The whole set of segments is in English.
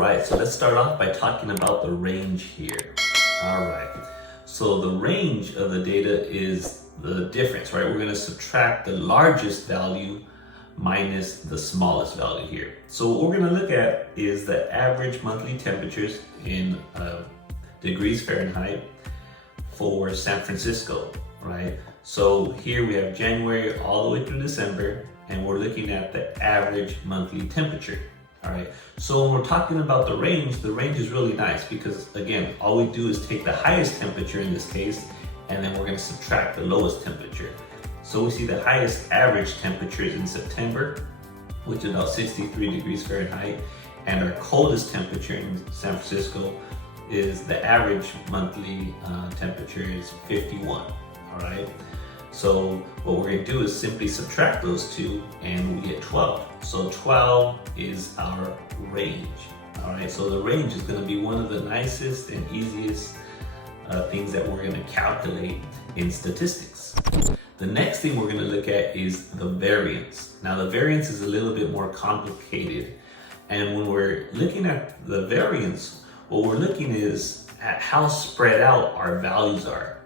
right, so let's start off by talking about the range here. All right, so the range of the data is the difference, right? We're going to subtract the largest value minus the smallest value here. So what we're going to look at is the average monthly temperatures in degrees Fahrenheit for San Francisco, right? So here we have January all the way through December, and we're looking at the average monthly temperature. All right, so when we're talking about the range is really nice because again, all we do is take the highest temperature in this case, and then we're going to subtract the lowest temperature. So we see the highest average temperatures in September, which is about 63 degrees Fahrenheit, and our coldest temperature in San Francisco is the average monthly temperature is 51. All right. So what we're going to do is simply subtract those two and we get 12. So 12 is our range. All right, so the range is going to be one of the nicest and easiest things that we're going to calculate in statistics. The next thing we're going to look at is the variance. Now the variance is a little bit more complicated. And when we're looking at the variance, what we're looking is at how spread out our values are.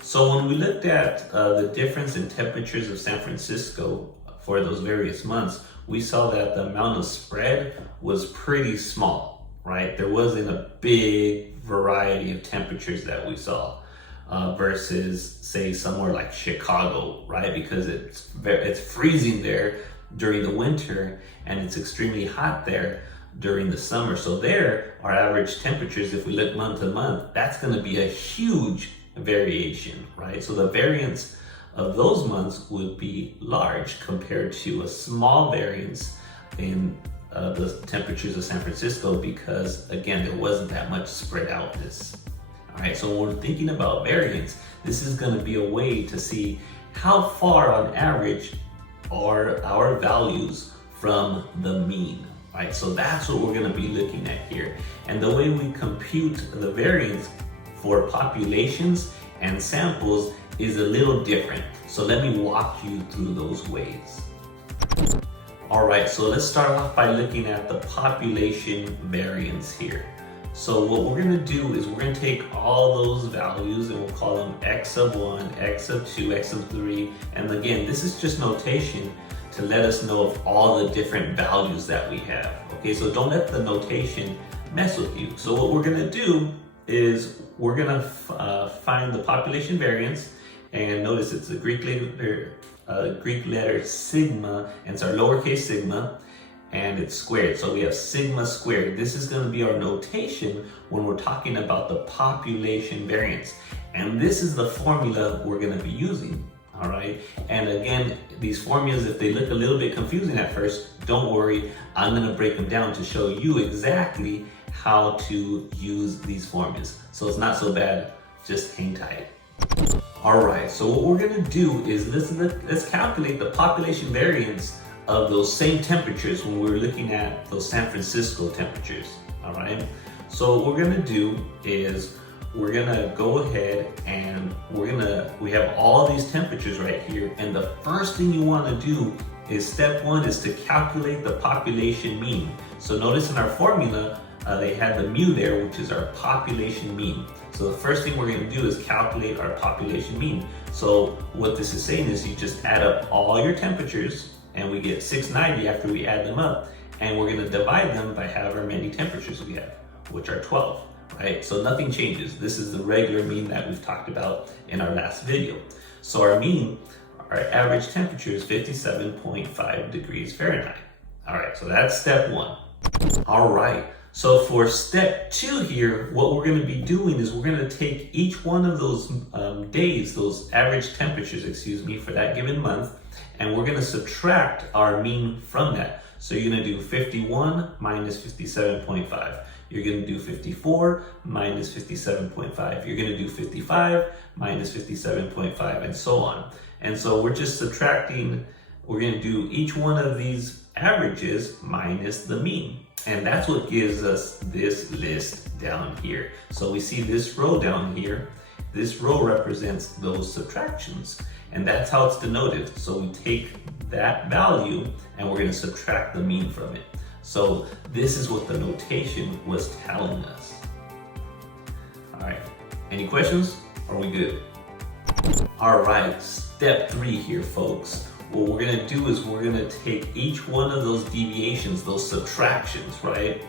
So when we looked at the difference in temperatures of San Francisco for those various months, we saw that the amount of spread was pretty small, right? There wasn't a big variety of temperatures that we saw versus say somewhere like Chicago, right? Because it's freezing there during the winter and it's extremely hot there during the summer. So there, our average temperatures, if we look month to month, that's gonna be a huge variation, right? So the variance of those months would be large compared to a small variance in the temperatures of San Francisco because again, there wasn't that much spread outness. All right, so when we're thinking about variance, this is going to be a way to see how far on average are our values from the mean, right? So that's what we're going to be looking at here. And the way we compute the variance for populations and samples is a little different. So let me walk you through those ways. All right, so let's start off by looking at the population variance here. So what we're gonna do is we're gonna take all those values and we'll call them x of 1, x of 2, x of 3. And again, this is just notation to let us know of all the different values that we have. Okay, so don't let the notation mess with you. So what we're gonna do is we're gonna find the population variance, and notice it's a Greek letter sigma, and it's our lowercase sigma, and it's squared. So we have sigma squared. This is gonna be our notation when we're talking about the population variance. And this is the formula we're gonna be using, all right? And again, these formulas, if they look a little bit confusing at first, don't worry, I'm gonna break them down to show you exactly how to use these formulas. So it's not so bad, just hang tight. All right, so what we're gonna do is let's calculate the population variance of those same temperatures when we're looking at those San Francisco temperatures, all right? So what we're gonna do is we're gonna go ahead and we have all these temperatures right here, and the first thing you wanna do is step one is to calculate the population mean. So notice in our formula, they had the mu there, which is our population mean. So the first thing we're gonna do is calculate our population mean. So what this is saying is you just add up all your temperatures, and we get 690 after we add them up, and we're gonna divide them by however many temperatures we have, which are 12, right? So nothing changes. This is the regular mean that we've talked about in our last video. So our mean, our average temperature is 57.5 degrees Fahrenheit. All right, so that's step one. All right. So for step 2 here, what we're going to be doing is we're going to take each one of those days, those average temperatures, for that given month, and we're going to subtract our mean from that. So you're going to do 51 minus 57.5. You're going to do 54 minus 57.5. You're going to do 55 minus 57.5, and so on. And so we're just subtracting, we're going to do each one of these averages minus the mean. And that's what gives us this list down here. So we see this row down here. This row represents those subtractions, and that's how it's denoted. So we take that value and we're going to subtract the mean from it. So this is what the notation was telling us. All right, any questions? Are we good? All right, step 3 here, folks. What we're gonna do is we're gonna take each one of those deviations, those subtractions, right?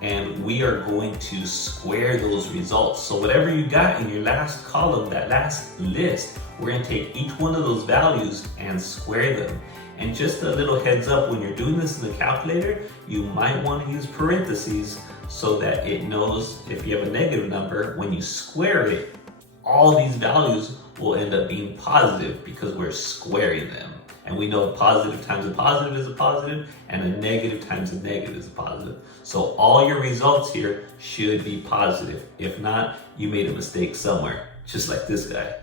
And we are going to square those results. So whatever you got in your last column, that last list, we're gonna take each one of those values and square them. And just a little heads up, when you're doing this in the calculator, you might want to use parentheses so that it knows if you have a negative number, when you square it, all these values will end up being positive because we're squaring them. And we know a positive times a positive is a positive, and a negative times a negative is a positive. So all your results here should be positive. If not, you made a mistake somewhere, just like this guy.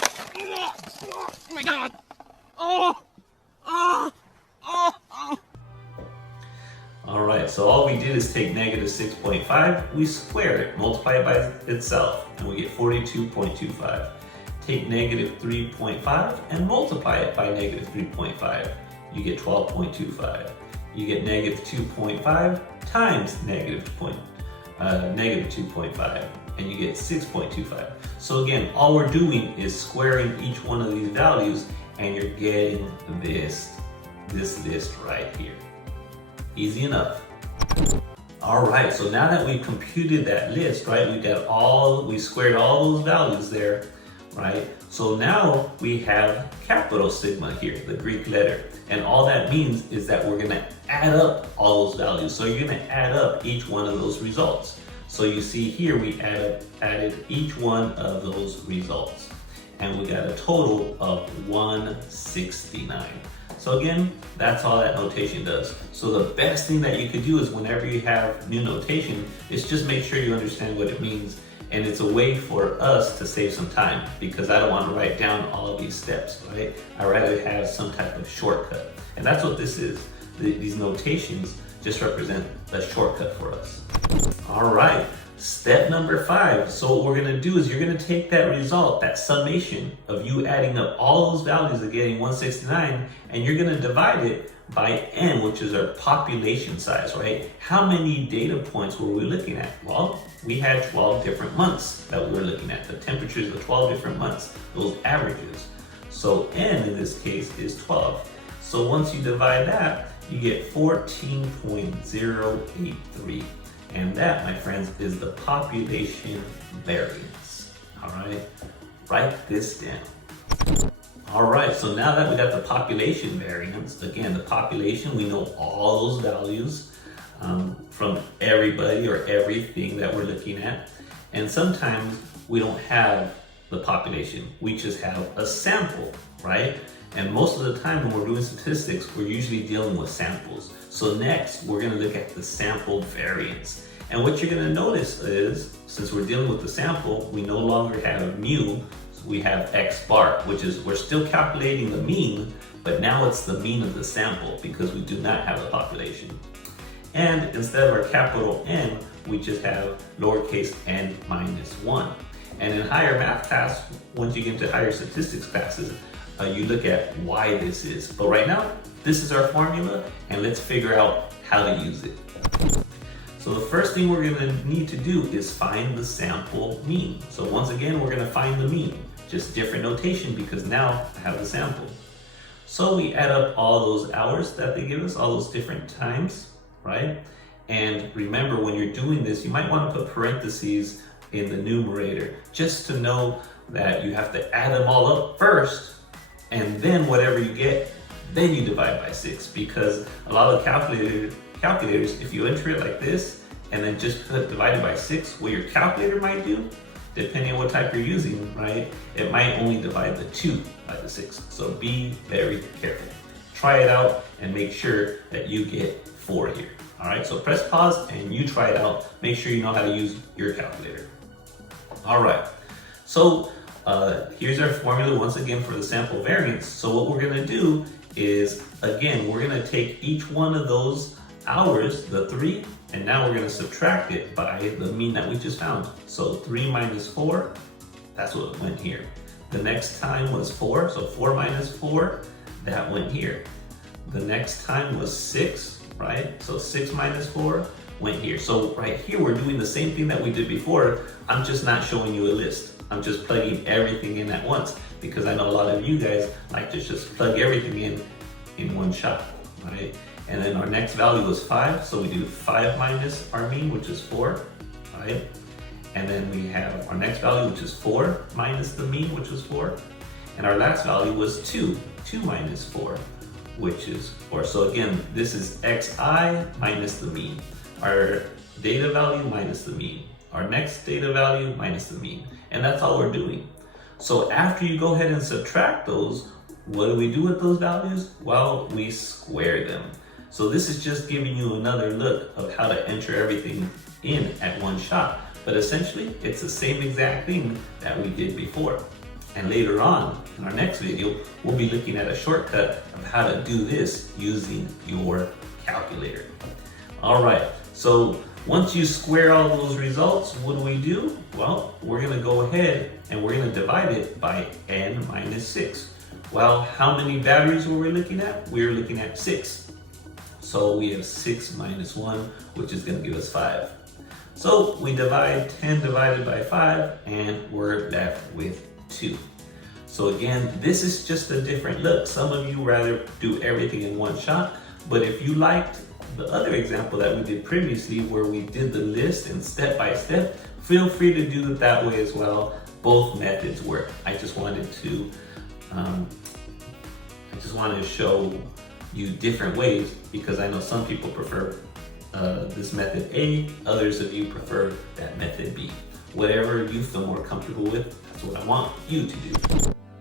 Oh my God! Oh! All right, so all we did is take negative 6.5, we square it, multiply it by itself, and we get 42.25. Take negative 3.5 and multiply it by negative 3.5. You get 12.25. You get negative 2.5 times negative 2.5, and you get 6.25. So again, all we're doing is squaring each one of these values, and you're getting this list right here. Easy enough. All right, so now that we've computed that list, right, we squared all those values there, right? So now we have capital sigma here, the Greek letter. And all that means is that we're gonna add up all those values. So you're gonna add up each one of those results. So you see here, we added each one of those results. And we got a total of 169. So again, that's all that notation does. So the best thing that you could do is whenever you have new notation, is just make sure you understand what it means. And it's a way for us to save some time, because I don't want to write down all of these steps, right? I'd rather have some type of shortcut. And that's what this is. These notations just represent a shortcut for us. All right, step number 5. So what we're gonna do is you're gonna take that result, that summation of you adding up all those values and getting 169, and you're gonna divide it by n, which is our population size, right? How many data points were we looking at? Well, we had 12 different months that we were looking at, the temperatures of 12 different months, those averages. So n in this case is 12. So once you divide that, you get 14.083. And that, my friends, is the population variance. All right, write this down. All right, so now that we got the population variance, again, the population, we know all those values from everybody or everything that we're looking at. And sometimes we don't have the population, we just have a sample, right? And most of the time when we're doing statistics, we're usually dealing with samples. So next, we're gonna look at the sample variance. And what you're gonna notice is, since we're dealing with the sample, we no longer have mu, we have x bar, which is, we're still calculating the mean, but now it's the mean of the sample because we do not have a population. And instead of our capital N, we just have lowercase n minus 1. And in higher math class, once you get into higher statistics classes, you look at why this is. But right now, this is our formula, and let's figure out how to use it. So the first thing we're gonna need to do is find the sample mean. So once again, we're gonna find the mean, just different notation because now I have the sample. So we add up all those hours that they give us, all those different times, right? And remember, when you're doing this, you might wanna put parentheses in the numerator, just to know that you have to add them all up first, and then whatever you get, then you divide by 6, because a lot of calculators, if you enter it like this and then just put divided by 6, what your calculator might do, depending on what type you're using, right, it might only divide the 2 by the 6. So be very careful. Try it out and make sure that you get 4 here. All right, so press pause and you try it out. Make sure you know how to use your calculator. All right, so here's our formula once again for the sample variance. So what we're gonna do is, again, we're gonna take each one of those hours, the 3, and now we're gonna subtract it by the mean that we just found. So 3 minus 4, that's what went here. The next time was 4, so 4 minus 4, that went here. The next time was 6, right? So 6 minus 4 went here. So right here, we're doing the same thing that we did before. I'm just not showing you a list. I'm just plugging everything in at once because I know a lot of you guys like to just plug everything in one shot, right? And then our next value was 5, so we do 5 minus our mean, which is 4, right? And then we have our next value, which is 4 minus the mean, which was 4. And our last value was 2 minus 4, which is 4. So again, this is xi minus the mean. Our data value minus the mean. Our next data value minus the mean. And that's all we're doing. So after you go ahead and subtract those, what do we do with those values? Well, we square them. So this is just giving you another look of how to enter everything in at one shot. But essentially, it's the same exact thing that we did before. And later on, in our next video, we'll be looking at a shortcut of how to do this using your calculator. All right, so once you square all those results, what do? Well, we're gonna go ahead and we're gonna divide it by n minus 6. Well, how many batteries were we looking at? We were looking at 6. So we have 6 minus 1, which is gonna give us 5. So we divide 10 divided by 5 and we're left with 2. So again, this is just a different look. Some of you rather do everything in one shot, but if you liked the other example that we did previously where we did the list and step by step, feel free to do it that way as well. Both methods work. I just wanted to show you different ways because I know some people prefer this method A, others of you prefer that method B. Whatever you feel more comfortable with, that's what I want you to do.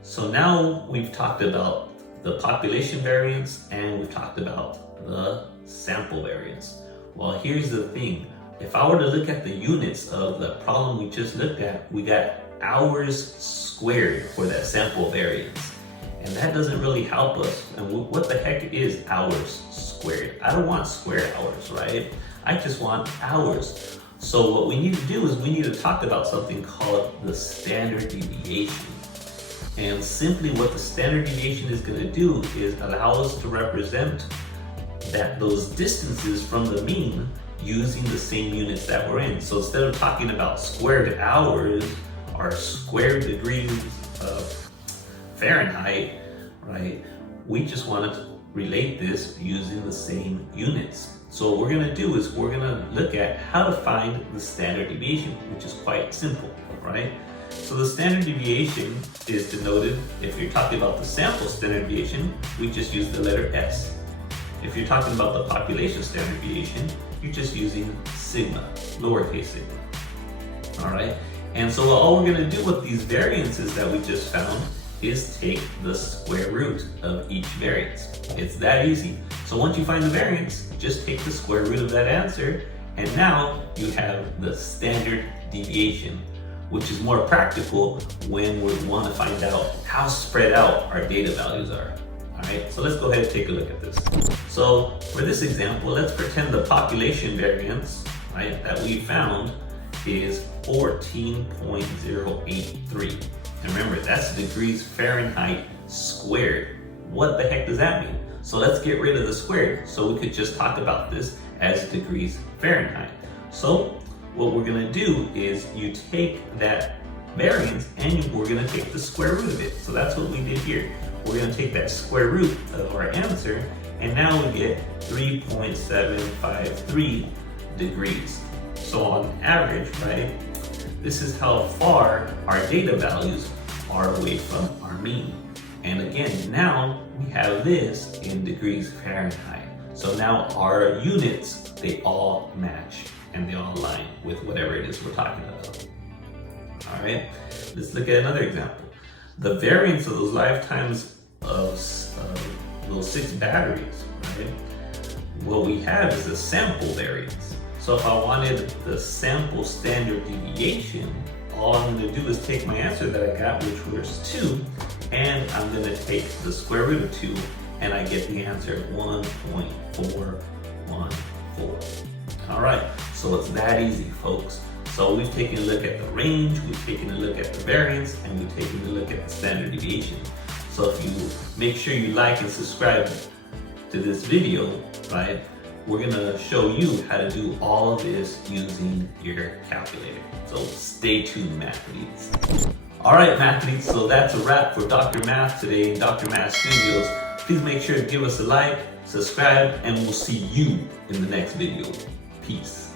So now we've talked about the population variance and we've talked about the sample variance. Well, here's the thing. If I were to look at the units of the problem we just looked at, we got hours squared for that sample variance. And that doesn't really help us. And what the heck is hours squared? I don't want square hours, right? I just want hours. So what we need to do is we need to talk about something called the standard deviation. And simply what the standard deviation is going to do is allow us to represent those distances from the mean using the same units that we're in. So instead of talking about squared hours or squared degrees of Fahrenheit, right? We just wanted to relate this using the same units. So what we're gonna do is we're gonna look at how to find the standard deviation, which is quite simple, right? So the standard deviation is denoted, if you're talking about the sample standard deviation, we just use the letter S. If you're talking about the population standard deviation, you're just using sigma, lowercase sigma, all right? And so all we're gonna do with these variances that we just found is take the square root of each variance. It's that easy. So once you find the variance, just take the square root of that answer, and now you have the standard deviation, which is more practical when we want to find out how spread out our data values are. All right, so let's go ahead and take a look at this. So for this example, let's pretend the population variance, right, that we found is 14.083. And remember, that's degrees Fahrenheit squared. What the heck does that mean? So let's get rid of the squared so we could just talk about this as degrees Fahrenheit. So what we're gonna do is you take that variance and we're gonna take the square root of it. So that's what we did here. We're gonna take that square root of our answer and now we get 3.753 degrees. So on average, right, this is how far our data values are away from our mean. And again, now we have this in degrees Fahrenheit. So now our units, they all match and they all align with whatever it is we're talking about. All right, let's look at another example. The variance of those lifetimes of those 6 batteries, right? What we have is a sample variance. So if I wanted the sample standard deviation, all I'm going to do is take my answer that I got, which was 2, and I'm going to take the square root of 2, and I get the answer 1.414. All right, so it's that easy, folks. So we've taken a look at the range, we've taken a look at the variance, and we've taken a look at the standard deviation. So if you make sure you like and subscribe to this video, right, we're gonna show you how to do all of this using your calculator. So stay tuned, mathletes. All right, mathletes, so that's a wrap for Dr. Math today in Dr. Math Studios. Please make sure to give us a like, subscribe, and we'll see you in the next video. Peace.